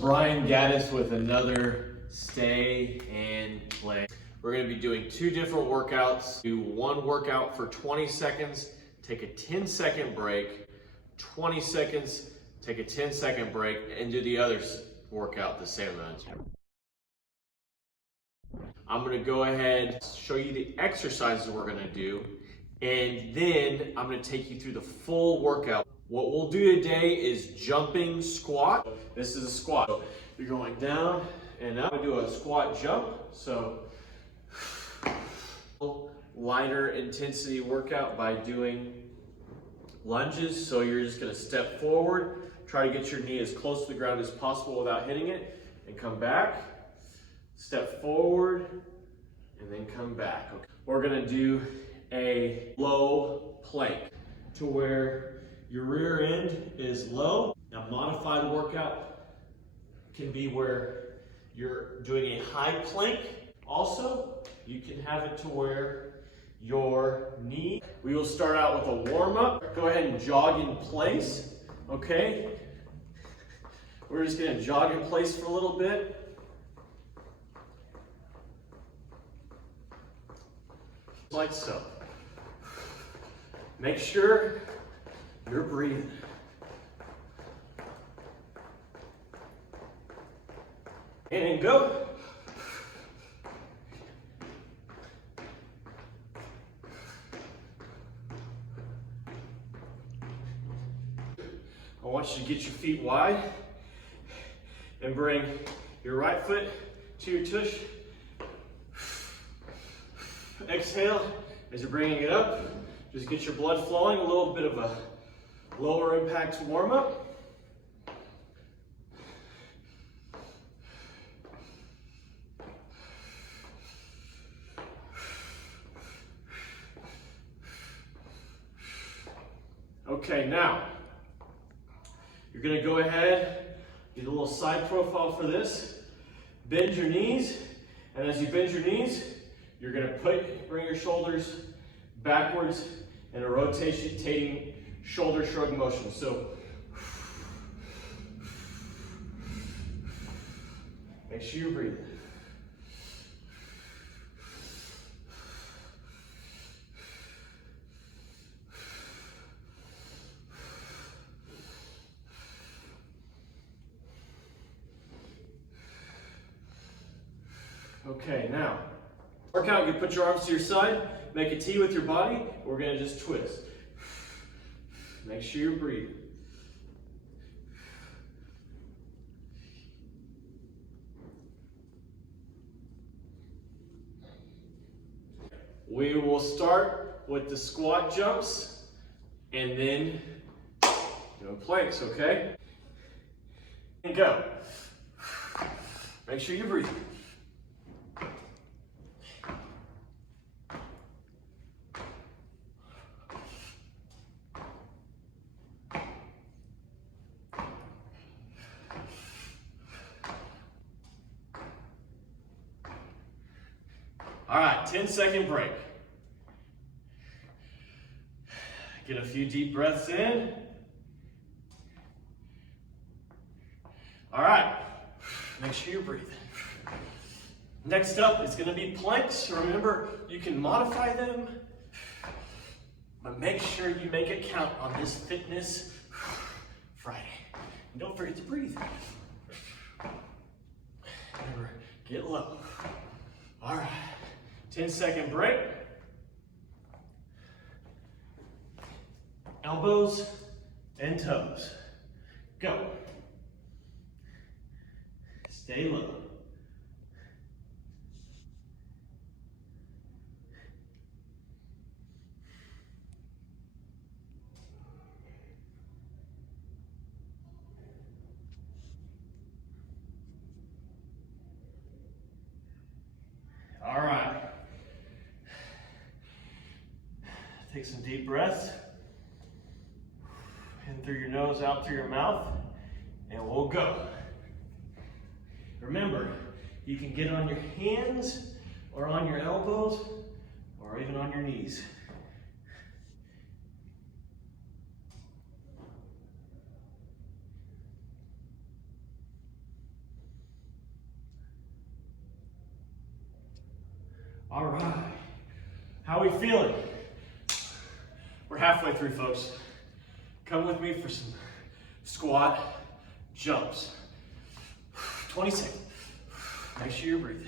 Brian Gaddis with another stay and play. We're going to be doing two different workouts. Do one workout for 20 seconds, take a 10-second break, 20 seconds, take a 10-second break, and do the other workout the same amount of time. I'm going to go ahead and show you the exercises we're going to do, and then I'm going to take you through the full workout. What we'll do today is jumping squat. This is a squat. So you're going down and up. I'm going to do a squat jump. So lighter intensity workout by doing lunges. So you're just going to step forward, try to get your knee as close to the ground as possible without hitting it, and come back. Step forward and then come back. Okay. We're going to do a low plank to where your rear end is low. Now, modified workout can be where you're doing a high plank. Also, you can have it to where your knee. We will start out with a warm-up. Go ahead and jog in place, okay? We're just gonna jog in place for a little bit. Like so. Make sure you're breathing. And go. I want you to get your feet wide and bring your right foot to your tush. Exhale as you're bringing it up. Just get your blood flowing, a little bit of a lower impact warm up. Okay, now you're going to go ahead, get a little side profile for this. Bend your knees, and as you bend your knees, you're going to bring your shoulders backwards in a rotating shoulder shrug motion. So make sure you're breathing. Okay, now, workout, you put your arms to your side, make a T with your body, we're gonna just twist. Make sure you're breathing. We will start with the squat jumps and then doing planks, okay? And go. Make sure you're breathing. All right, 10-second break. Get a few deep breaths in. All right, make sure you're breathing. Next up is gonna be planks. Remember, you can modify them, but make sure you make it count on this Fitness Friday. And don't forget to breathe. Remember, get low. All right. 10-second break. Elbows and toes. Go. Stay low. All right. Take some deep breaths. In through your nose, out through your mouth, and we'll go. Remember, you can get on your hands or on your elbows or even on your knees. All right. How are we feeling? We're halfway through, folks. Come with me for some squat jumps. 20 seconds. Make sure you're breathing.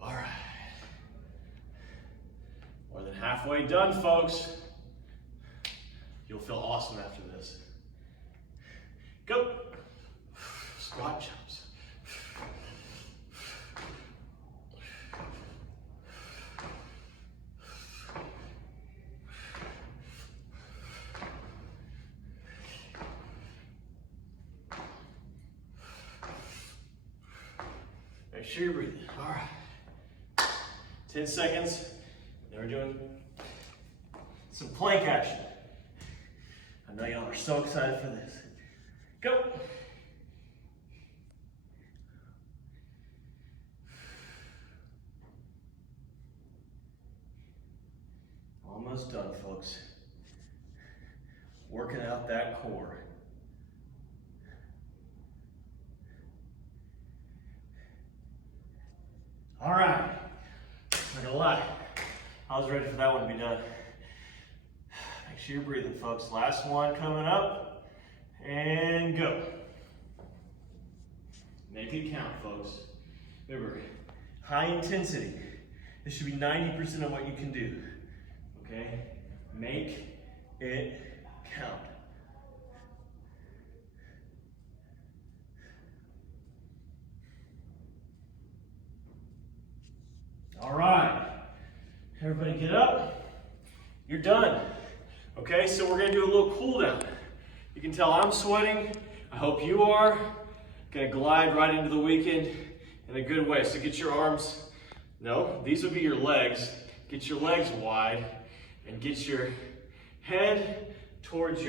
All right. More than halfway done, folks. You'll feel awesome after this. Go. Squat jumps. Make sure you're breathing. All right. 10 seconds. Now we're doing some plank action. I know y'all are so excited for this. Go. Almost done, folks. Working out that core. All right. Not gonna lie, I was ready for that one to be done. Make sure you're breathing, folks. Last one coming up, and go. Make it count, folks. Remember, high intensity. This should be 90% of what you can do, okay? Make it count. All right, everybody get up. You're done. Okay, so we're gonna do a little cool down. You can tell I'm sweating. I hope you are. Gonna glide right into the weekend in a good way. So get your arms, no, these would be your legs. Get your legs wide and get your head towards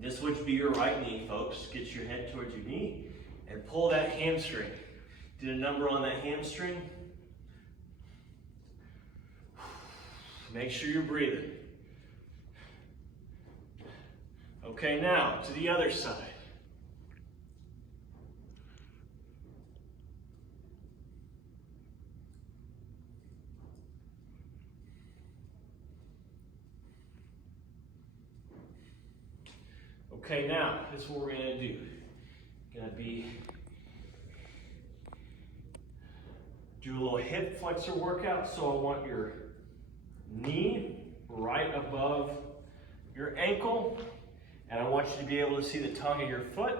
this would be your right knee, folks. Get your head towards your knee and pull that hamstring. Did a number on that hamstring. Make sure you're breathing. Okay, now to the other side. Okay, now this is what we're gonna do. Do a little hip flexor workout. So I want your knee right above your ankle, and I want you to be able to see the tongue of your foot.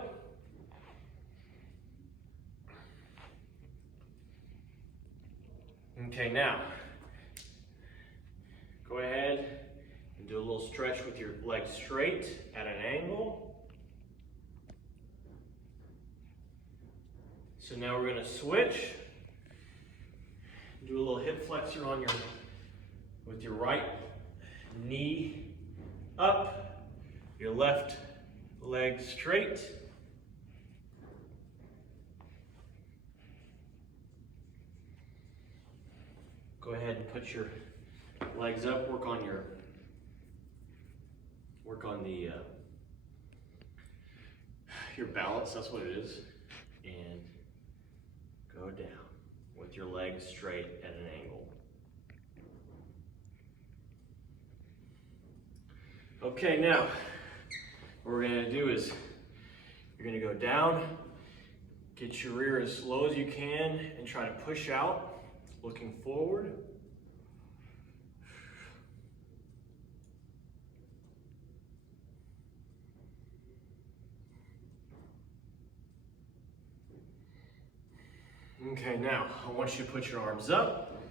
Okay, now go ahead and do a little stretch with your legs straight at an angle. So now we're going to switch. Do a little hip flexor on with your right knee up, your left leg straight. Go ahead and put your legs up, work on your balance, that's what it is, and go down with your legs straight at an angle. Okay, now what we're gonna do is you're gonna go down, get your rear as low as you can, and try to push out, looking forward. Okay, now I want you to put your arms up.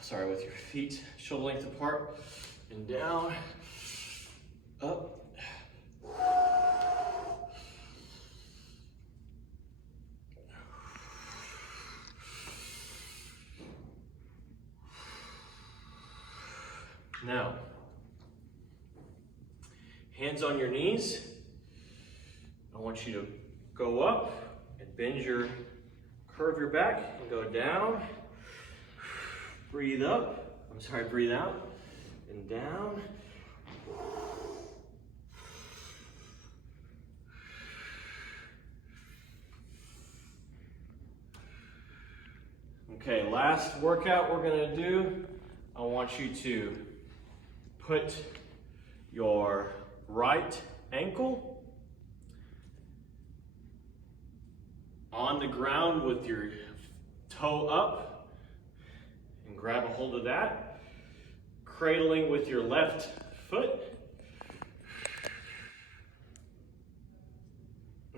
Sorry, with your feet shoulder length apart, and down, up. Now, hands on your knees. I want you to go up and bend your curve your back and go down. Breathe up. I'm sorry, breathe out and down. Okay, last workout we're gonna do, I want you to put your right ankle on the ground with your toe up and grab a hold of that, cradling with your left foot.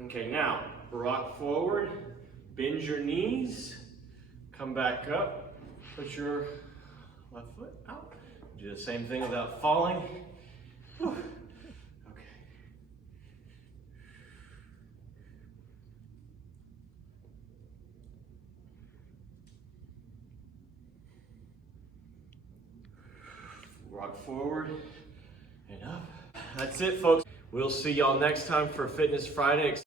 Okay, now rock forward, bend your knees, come back up, put your left foot out. Do the same thing without falling. Whew. Okay. Rock forward and up. That's it, folks. We'll see y'all next time for Fitness Friday.